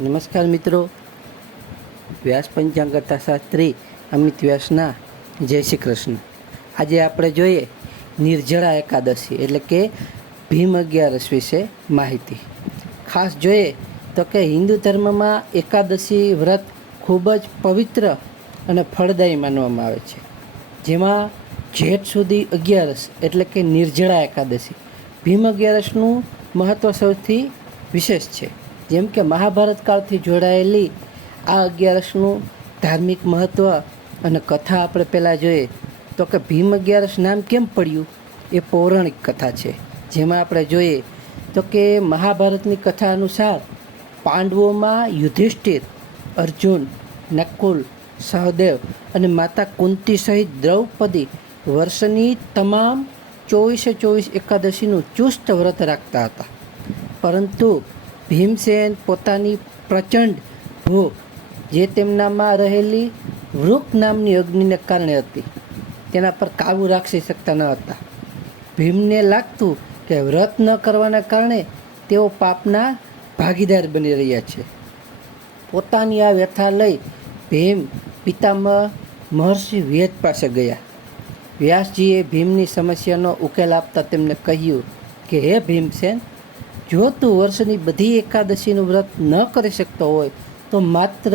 નમસ્કાર મિત્રો, વ્યાસ પંચાંગ શાસ્ત્રી અમિત વ્યાસના જય શ્રી કૃષ્ણ. આજે આપણે જોઈએ નિર્જળા એકાદશી એટલે કે ભીમ અગિયારસ વિશે માહિતી. ખાસ જોઈએ તો કે હિન્દુ ધર્મમાં એકાદશી વ્રત ખૂબ જ પવિત્ર અને ફળદાયી માનવામાં આવે છે. જેમાં જેઠ સુધી અગિયારસ એટલે કે નિર્જળા એકાદશી ભીમ અગિયારસનું મહત્ત્વ સૌથી વિશેષ છે. જેમ કે મહાભારત કાળથી જોડાયેલી આ અગિયારસનું ધાર્મિક મહત્ત્વ અને કથા આપણે પહેલાં જોઈએ તો કે ભીમ અગિયારસ નામ કેમ પડ્યું એ પૌરાણિક કથા છે. જેમાં આપણે જોઈએ તો કે મહાભારતની કથા અનુસાર પાંડવોમાં યુધિષ્ઠિર, અર્જુન, નકુલ, સહદેવ અને માતા કુંતી સહિત દ્રૌપદી વર્ષની તમામ 24 એકાદશીનું ચુસ્ત વ્રત રાખતા હતા. પરંતુ ભીમસેન પોતાની પ્રચંડ ભૂખ જે તેમનામાં રહેલી વૃક નામની અગ્નિને કારણે હતી તેના પર કાબૂ રાખી શકતા ન હતા. ભીમને લાગતું કે વ્રત ન કરવાના કારણે તેઓ પાપના ભાગીદાર બની રહ્યા છે. પોતાની આ વ્યથા લઈ ભીમ પિતામહ મહર્ષિ વેદ પાસે ગયા. વ્યાસજીએ ભીમની સમસ્યાનો ઉકેલ આપતા તેમને કહ્યું કે હે ભીમસેન, જો તું વર્ષની બધી એકાદશીનું વ્રત ન કરી શકતો હોય તો માત્ર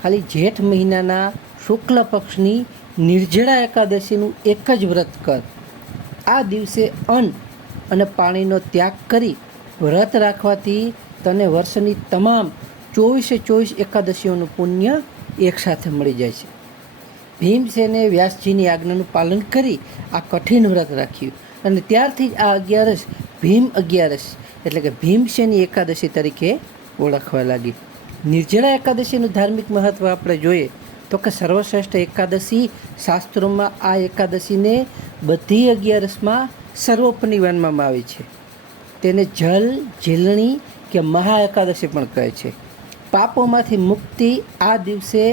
ખાલી જેઠ મહિનાના શુક્લ પક્ષની નિર્જળા એકાદશીનું એક જ વ્રત કર. આ દિવસે અન્ન અને પાણીનો ત્યાગ કરી વ્રત રાખવાથી તને વર્ષની તમામ 24 એકાદશીઓનું પુણ્ય એકસાથે મળી જાય છે. ભીમસેને વ્યાસજીની આજ્ઞાનું પાલન કરી આ કઠિન વ્રત રાખ્યું અને ત્યારથી જ આ અગિયારસ ભીમ અગિયારસ એટલે કે ભીમસેની એકાદશી તરીકે ઓળખવા લાગી. નિર્જળા એકાદશીનું ધાર્મિક મહત્ત્વ આપણે જોઈએ તો કે સર્વશ્રેષ્ઠ એકાદશી શાસ્ત્રોમાં આ એકાદશીને બધી અગિયારસમાં સર્વોપરી માનવામાં આવી છે. તેને જલ ઝીલણી કે મહા એકાદશી પણ કહે છે. પાપોમાંથી મુક્તિ આ દિવસે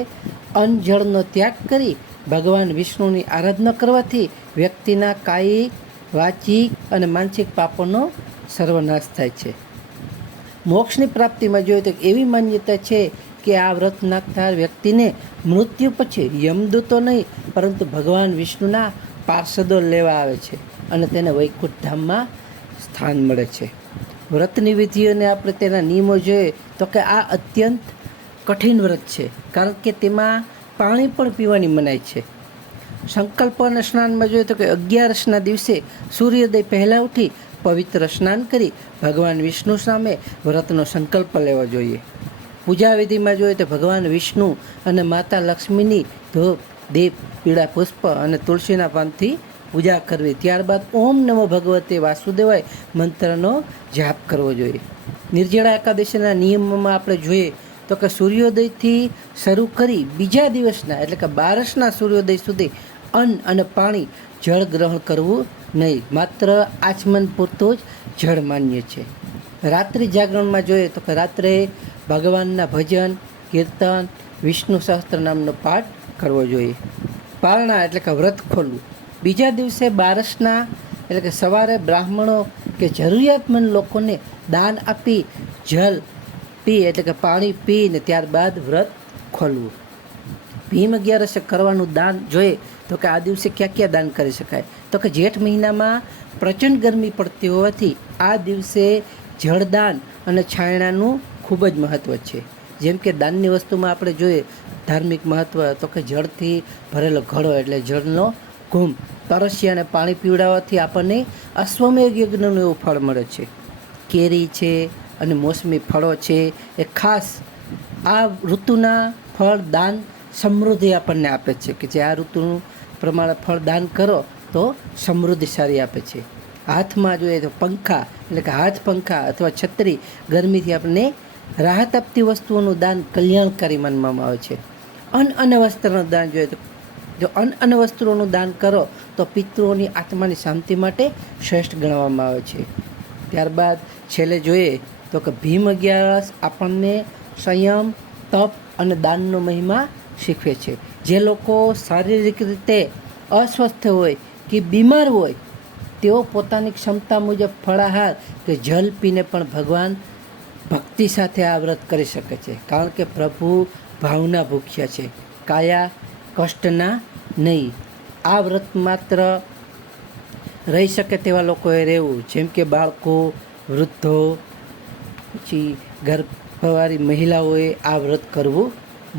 અન્ન જળનો ત્યાગ કરી ભગવાન વિષ્ણુની આરાધના કરવાથી વ્યક્તિના કાયિક, વાચિક અને માનસિક પાપોનો સર્વનાશ થાય છે. મોક્ષની પ્રાપ્તિમાં જોઈએ તો એવી માન્યતા છે કે આ વ્રત નાખનાર વ્યક્તિને મૃત્યુ પછી યમદૂતો નહીં પરંતુ ભગવાન વિષ્ણુના પાર્ષદો લેવા આવે છે અને તેને વૈકુંઠ ધામમાં સ્થાન મળે છે. વ્રતની વિધિઓને આપણે તેના નિયમો જોઈએ તો કે આ અત્યંત કઠિન વ્રત છે, કારણ કે તેમાં પાણી પણ પીવાની મનાઈ છે. સંકલ્પ અને સ્નાનમાં જોઈએ તો કે અગિયારસના દિવસે સૂર્યોદય પહેલાં ઉઠી પવિત્ર સ્નાન કરી ભગવાન વિષ્ણુ સામે વ્રતનો સંકલ્પ લેવો જોઈએ. પૂજા વિધિમાં જોઈએ તો ભગવાન વિષ્ણુ અને માતા લક્ષ્મીની ધૂપ, દીપ, પીળા પુષ્પ અને તુલસીના પાનથી પૂજા કરવી. ત્યારબાદ ઓમ નમો ભગવતે વાસુદેવાય મંત્રનો જાપ કરવો જોઈએ. નિર્જળા એકાદશીના નિયમોમાં આપણે જોઈએ તો કે સૂર્યોદયથી શરૂ કરી બીજા દિવસના એટલે કે 12ના સૂર્યોદય સુધી અન્ન અને પાણી જળ ગ્રહણ કરવું નહીં. માત્ર આચમન પૂરતું જ જળ માન્ય છે. રાત્રિ જાગરણમાં જોઈએ તો કે રાત્રે ભગવાનના ભજન, કીર્તન, વિષ્ણુ સહસ્ત્ર નામનો પાઠ કરવો જોઈએ. પારણા એટલે કે વ્રત ખોલવું. બીજા દિવસે 12ના એટલે કે સવારે બ્રાહ્મણો કે જરૂરિયાતમંદ લોકોને દાન આપી જલ પી એટલે કે પાણી પીને ત્યારબાદ વ્રત ખોલવું. ભીમ અગિયારસે કરવાનું દાન જોઈએ તો કે આ દિવસે ક્યાં દાન કરી શકાય તો કે જેઠ મહિનામાં પ્રચંડ ગરમી પડતી હોવાથી આ દિવસે જળદાન અને છાયણાનું ખૂબ જ મહત્ત્વ છે. જેમ કે દાનની વસ્તુમાં આપણે જોઈએ ધાર્મિક મહત્ત્વ તો કે જળથી ભરેલો ઘડો એટલે જળનો ઘૂમ, તરસ્યાને પાણી પીવડાવવાથી આપણને અશ્વમેઘ યજ્ઞનું એવું ફળ મળે છે. કેરી છે અને મોસમી ફળો છે એ ખાસ આ ઋતુના ફળ દાન સમૃદ્ધિ આપણને આપે છે કે જે આ ઋતુનું પ્રમાણે ફળ દાન કરો તો સમૃદ્ધિ સારી આપે છે. હાથમાં જોઈએ તો પંખા એટલે કે હાથ પંખા અથવા છત્રી ગરમીથી આપણને રાહત આપતી વસ્તુઓનું દાન કલ્યાણકારી માનવામાં આવે છે. અન્ન અને વસ્ત્રનું દાન જોઈએ તો જો અન્ન અને વસ્ત્રોનું દાન કરો તો પિતૃઓની આત્માની શાંતિ માટે શ્રેષ્ઠ ગણવામાં આવે છે. ત્યારબાદ છેલ્લે જોઈએ તો કે ભીમ અગિયારસ આપણને સંયમ, તપ અને દાનનો મહિમા શીખવે છે. જે લોકો શારીરિક રીતે અસ્વસ્થ હોય કે બીમાર હોય તેઓ પોતાની ક્ષમતા મુજબ ફળાહાર કે જલ પીને પણ ભગવાન ભક્તિ સાથે આ વ્રત કરી શકે છે, કારણ કે પ્રભુ ભાવના ભૂખ્યા છે, કાયા કષ્ટના નહીં. આ વ્રત માત્ર રહી શકે તેવા લોકોએ રહેવું, જેમ કે બાળકો, વૃદ્ધો, પછી ગર્ભવાળી મહિલાઓએ આ વ્રત કરવું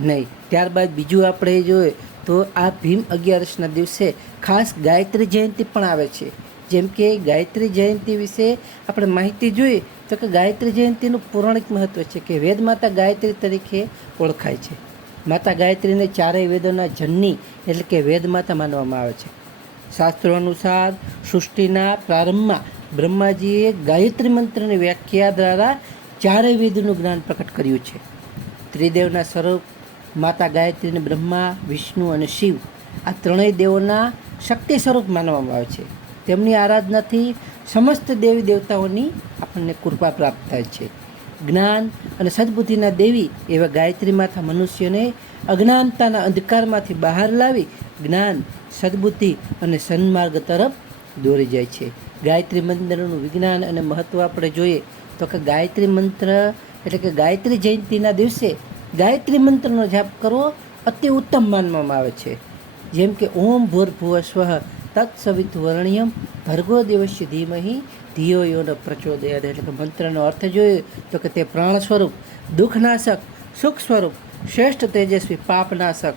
નહીં. ત્યારબાદ બીજું આપણે જોઈએ તો આ ભીમ 11ના દિવસે ખાસ ગાયત્રી જયંતિ પણ આવે છે. જેમ કે ગાયત્રી જયંતિ વિશે આપણે માહિતી જોઈએ તો કે ગાયત્રી જયંતિનું પૌરાણિક મહત્ત્વ છે કે વેદ માતા ગાયત્રી તરીકે ઓળખાય છે. માતા ગાયત્રીને ચારેય વેદોના જનની એટલે કે વેદ માતા માનવામાં આવે છે. શાસ્ત્રો અનુસાર સૃષ્ટિના પ્રારંભમાં બ્રહ્માજીએ ગાયત્રી મંત્રની વ્યાખ્યા દ્વારા ચારેય વેદોનું જ્ઞાન પ્રકટ કર્યું છે. ત્રિદેવના સ્વરૂપ માતા ગાયત્રીને બ્રહ્મા, વિષ્ણુ અને શિવ આ ત્રણેય દેવોના શક્તિ સ્વરૂપ માનવામાં આવે છે. તેમની આરાધનાથી સમસ્ત દેવી દેવતાઓની આપણને કૃપા પ્રાપ્ત થાય છે. જ્ઞાન અને સદબુદ્ધિના દેવી એવા ગાયત્રી માતા મનુષ્યને અજ્ઞાનતાના અંધકારમાંથી બહાર લાવી જ્ઞાન, સદબુદ્ધિ અને સન્માર્ગ તરફ દોરી જાય છે. ગાયત્રી મંત્રનું વિજ્ઞાન અને મહત્ત્વ આપણે જોઈએ તો કે ગાયત્રી મંત્ર એટલે કે ગાયત્રી જયંતિના દિવસે ગાયત્રી મંત્રનો જાપ કરવો અતિ ઉત્તમ માનવામાં આવે છે. જેમ કે ઓમ ભૂર્ભુવઃ સ્વઃ તત્સવિતુર્વરેણ્યમ ભર્ગો દેવસ્ય ધીમહિ ધિયો યો ન પ્રચોદયાત. એટલે કે મંત્રનો અર્થ જોઈએ તો કે તે પ્રાણ સ્વરૂપ, દુઃખનાશક, સુખ સ્વરૂપ, શ્રેષ્ઠ તેજસ્વી, પાપનાશક,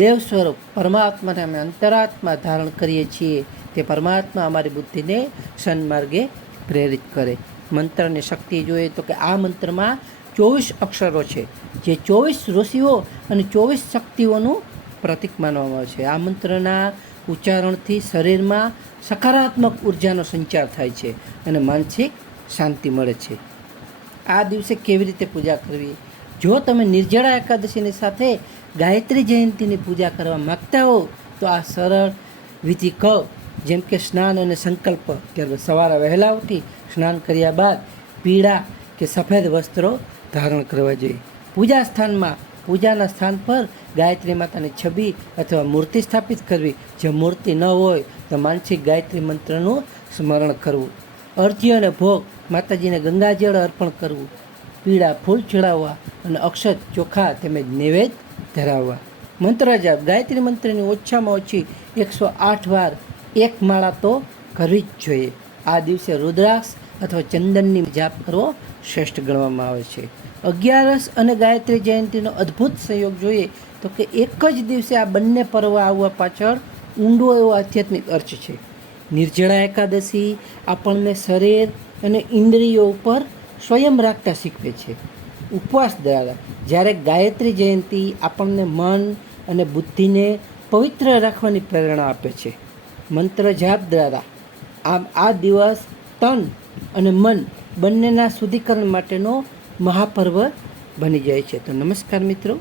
દેવ સ્વરૂપ પરમાત્માને અમે અંતરાત્મા ધારણ કરીએ છીએ. તે પરમાત્મા અમારી બુદ્ધિને સન્માર્ગે પ્રેરિત કરે. મંત્રની શક્તિ જોઈએ તો કે આ મંત્રમાં 24 અક્ષરો છે, જે 24 ઋષિઓ અને 24 શક્તિઓનું પ્રતીક માનવામાં આવે છે. આ મંત્રના ઉચ્ચારણથી શરીરમાં સકારાત્મક ઉર્જાનો સંચાર થાય છે અને માનસિક શાંતિ મળે છે. આ દિવસે કેવી રીતે પૂજા કરવી? જો તમે નિર્જળા એકાદશીની સાથે ગાયત્રી જયંતિની પૂજા કરવા માગતા હો તો આ સરળ વિધિ કહો. જેમ કે સ્નાન અને સંકલ્પ. ત્યારબાદ સવારે વહેલા ઉઠી સ્નાન કર્યા બાદ પીળા કે સફેદ વસ્ત્રો ધારણ કરવા જોઈએ. પૂજા સ્થાનમાં પૂજાના સ્થાન પર ગાયત્રી માતાની છબી અથવા મૂર્તિ સ્થાપિત કરવી. જો મૂર્તિ ન હોય તો માનસિક ગાયત્રી મંત્રનું સ્મરણ કરવું. અર્ઘ્ય અને ભોગ માતાજીને ગંગાજળ અર્પણ કરવું. પીળા ફૂલ ચડાવવા અને અક્ષત, ચોખા તેમજ નૈવેદ્ય ધરાવવા. મંત્ર જાપ. ગાયત્રી મંત્રની ઓછામાં ઓછી 108 વાર એક માળા તો કરવી જ જોઈએ. આ દિવસે રુદ્રાક્ષ અથવા ચંદનની જાપ કરવો શ્રેષ્ઠ ગણવામાં આવે છે. 11 અને ગાયત્રી જયંતિનો અદ્ભુત સંયોગ જોઈએ તો કે એક જ દિવસે આ બંને પર્વ આવવા પાછળ ઊંડો એવો આધ્યાત્મિક અર્થ છે. નિર્જળા એકાદશી આપણને શરીર અને ઇન્દ્રિયો ઉપર સ્વયં રાખતા શીખવે છે. ઉપવાસ દ્વારા જ્યારે ગાયત્રી જયંતિ આપણને મન અને બુદ્ધિને પવિત્ર રાખવાની પ્રેરણા આપે છે. મંત્ર જાપ દ્વારા આ દિવસ તન અને મન બંનેના શુદ્ધિકરણ માટેનો મહાપર્વ બની જાય છે. તો નમસ્કાર મિત્રો.